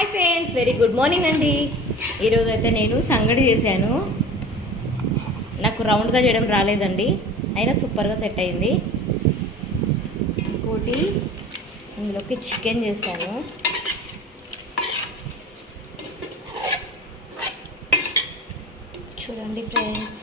Hi friends, very good morning అండి. ఈరోజు అయితే నేను సంగటి చేశాను. నాకు రౌండ్గా చేయడం రాలేదండి, అయినా సూపర్గా సెట్ అయింది. ఇంకోటి ఇందులోకి చికెన్ చేశాను. చూడండి ఫ్రెండ్స్,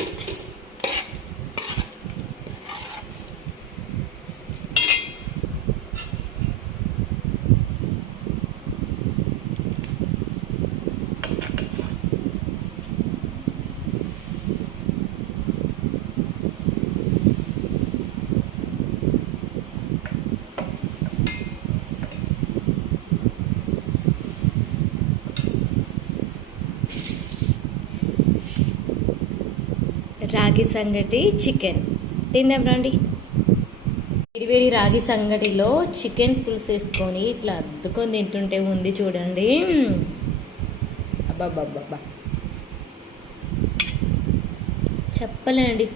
రాగి సంగటి చికెన్ తిందాం రండి. వేడివేడి రాగి సంగటిలో చికెన్ పులుసు వేసుకొని ఇట్లా అద్దుకొని తింటుంటే ఉంది చూడండి. అబ్బాబ్బాబ్బా, చెప్పలేండి,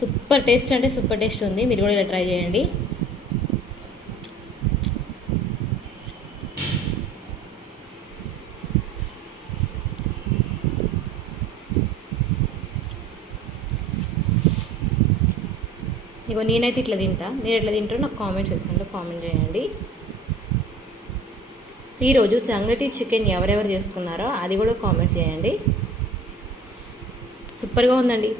సూపర్ టేస్ట్ అంటే సూపర్ టేస్ట్ ఉంది. మీరు కూడా ఇలా ట్రై చేయండి. ఇగో నేనైతే ఇట్లా తింటా, మీరు ఎట్లా తింటారో నాకు కామెంట్ సెక్షన్లో కామెంట్ చేయండి. ఈరోజు సంగటి చికెన్ ఎవరెవరు చేసుకున్నారో అది కూడా కామెంట్ చేయండి. సూపర్గా ఉందండి.